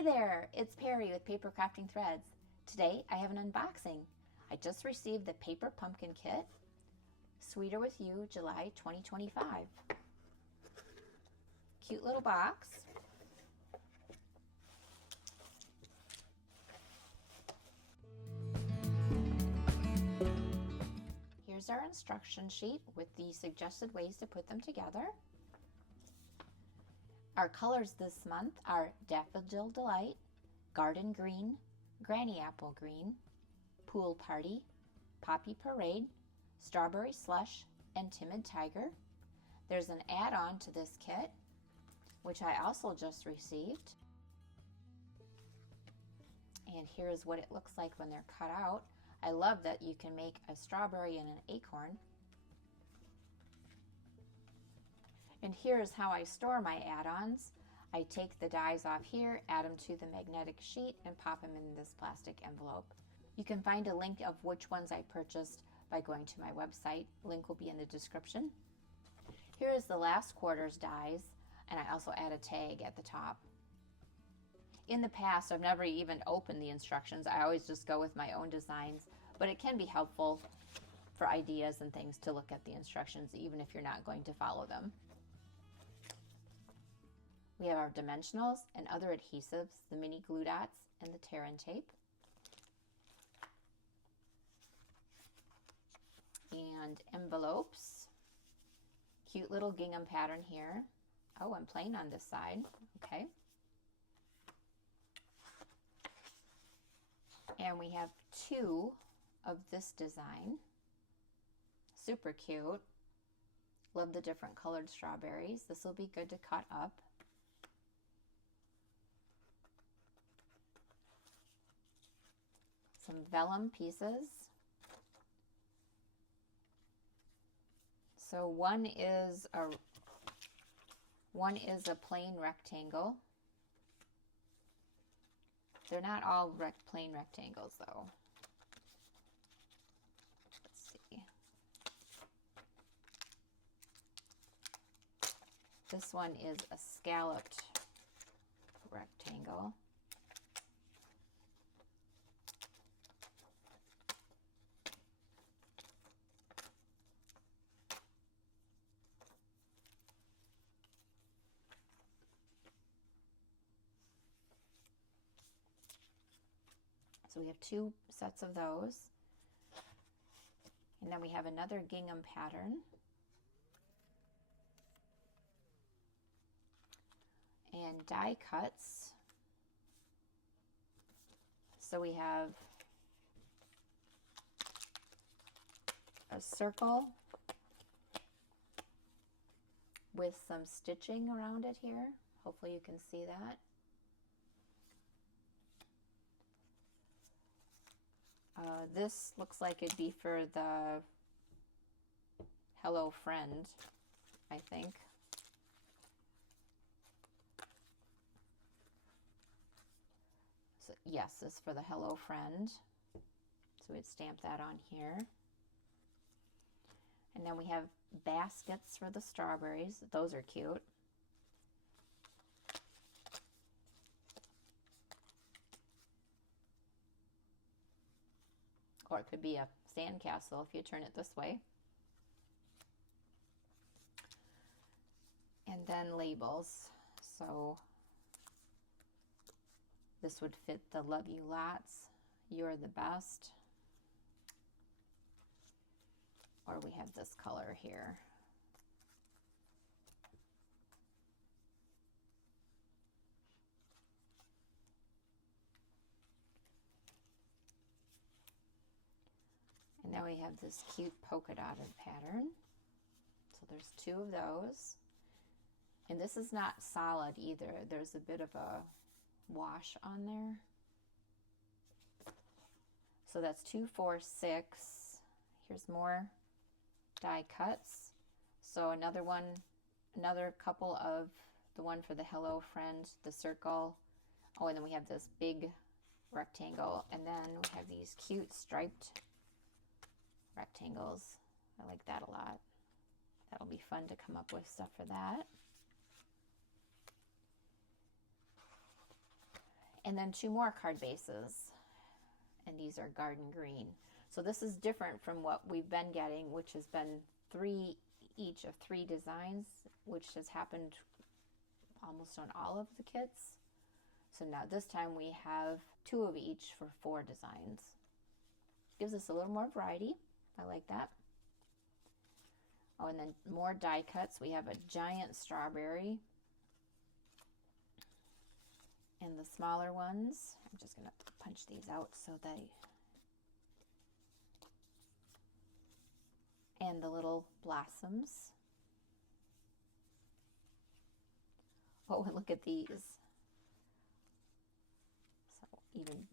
Hey there, it's Perry with PapercraftingThreads. Today I have an unboxing. I just received the Paper Pumpkin Kit, Sweeter With You, July 2025. Cute little box. Here's our instruction sheet with the suggested ways to put them together. Our colors this month are Daffodil Delight, Garden Green, Granny Apple Green, Pool Party, Poppy Parade, Strawberry Slush, and Timid Tiger. There's an add-on to this kit, which I also just received. And here's what it looks like when they're cut out. I love that you can make a strawberry and an acorn. And here's how I store my add-ons. I take the dies off here, add them to the magnetic sheet, and pop them in this plastic envelope. You can find a link of which ones I purchased by going to my website. Link will be in the description. Here is the last quarter's dies, and I also add a tag at the top. In the past, I've never even opened the instructions. I always just go with my own designs, but it can be helpful for ideas and things to look at the instructions even if you're not going to follow them. We have our dimensionals and other adhesives, the mini glue dots, and the tear-in tape. And envelopes. Cute little gingham pattern here. Oh, and plain on this side. Okay. And we have two of this design. Super cute. Love the different colored strawberries. This will be good to cut up. Some vellum pieces. So one is a plain rectangle. They're not all plain rectangles though. Let's see. This one is a scalloped rectangle. So we have two sets of those. And then we have another gingham pattern. And die cuts. So we have a circle with some stitching around it here. Hopefully you can see that. This looks like it'd be for the Hello Friend, I think. So yes, this is for the Hello Friend. So we'd stamp that on here. And then we have baskets for the strawberries. Those are cute. Or it could be a sandcastle if you turn it this way. And then labels. So this would fit the Love You Lots, You're the Best. Or we have this color here. And now we have this cute polka dotted pattern. So there's two of those. And this is not solid either. There's a bit of a wash on there. So that's 2, 4, 6. Here's more die cuts. So another one, another couple of the one for the Hello Friend, the circle. Oh, and then we have this big rectangle. And then we have these cute striped rectangles. I like that a lot. That'll be fun to come up with stuff for that. And then 2 more card bases, and these are garden green. So this is different from what we've been getting, which has been 3 each of 3 designs, which has happened almost on all of the kits. So now this time we have 2 of each for 4 designs. Gives us a little more variety. I like that. Oh, and then more die cuts. We have a giant strawberry. And the smaller ones, I'm just going to punch these out so they... And the little blossoms. Oh, and look at these. So even,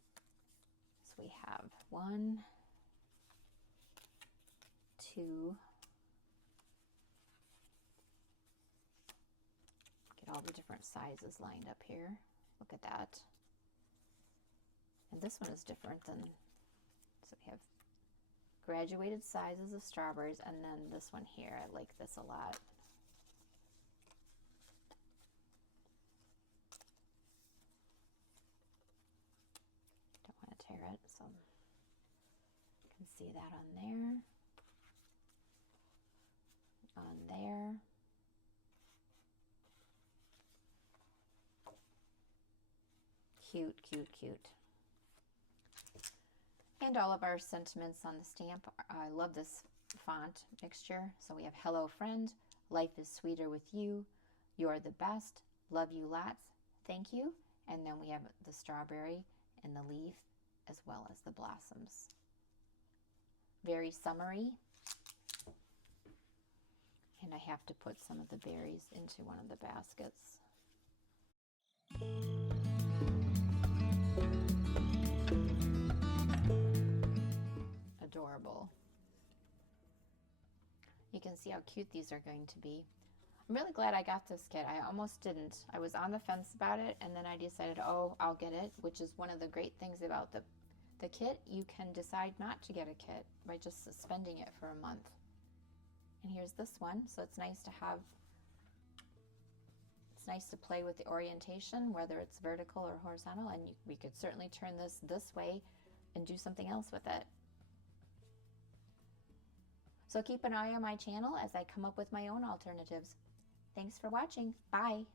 so we have 1, 2, get all the different sizes lined up here. Look at that. And this one is different than, so we have graduated sizes of strawberries, and then this one here, I like this a lot. Don't want to tear it, so you can see that on there, on there. Cute, cute, cute. And all of our sentiments on the stamp. I love this font mixture. So we have hello friend, life is sweeter with you, you're the best, love you lots, thank you. And then we have the strawberry and the leaf as well as the blossoms. Very summery. And I have to put some of the berries into one of the baskets. Adorable. You can see how cute these are going to be. I'm really glad I got this kit. I almost didn't. I was on the fence about it, and then I decided, oh, I'll get it, which is one of the great things about the kit. You can decide not to get a kit by just suspending it for a month. And here's this one, so it's nice to have, it's nice to play with the orientation, whether it's vertical or horizontal, and we could certainly turn this way and do something else with it. So keep an eye on my channel as I come up with my own alternatives. Thanks for watching. Bye.